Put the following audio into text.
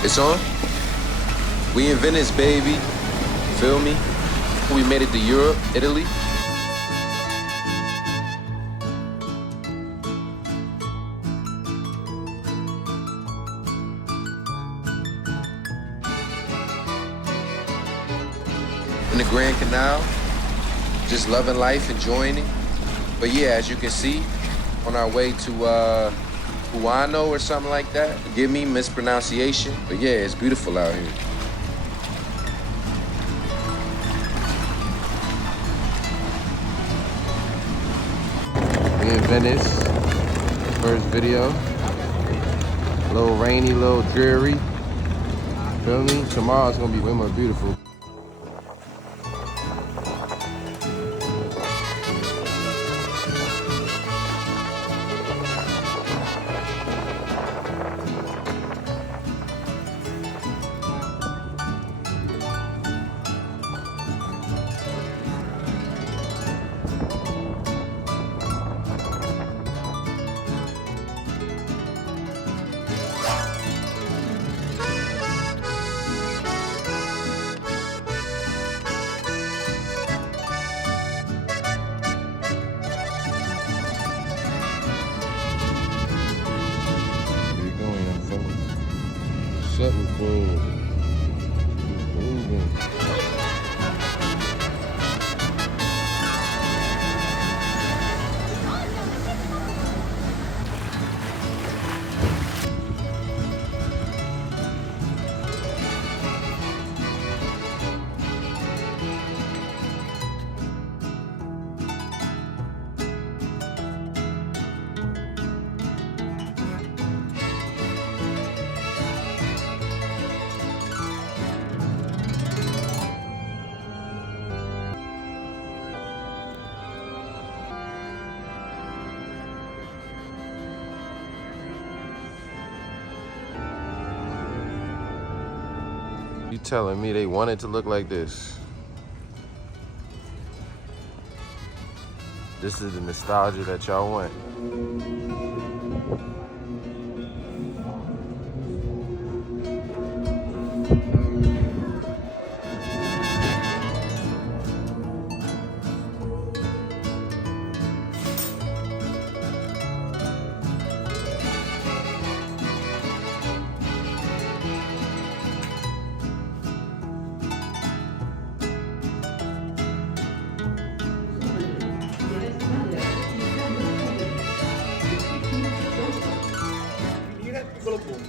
It's on? We in Venice, baby. Feel me? We made it to Europe, Italy. In the Grand Canal, just loving life, enjoying it. But yeah, as you can see, on our way to Uano or something like that. Forgive me, mispronunciation. But yeah, it's beautiful out here. We in Venice, first video. A little rainy, a little dreary. Feel me? Tomorrow's gonna be way more beautiful. Something cool. You telling me they want it to look like this? This is the nostalgia that y'all want. Piccolo punto.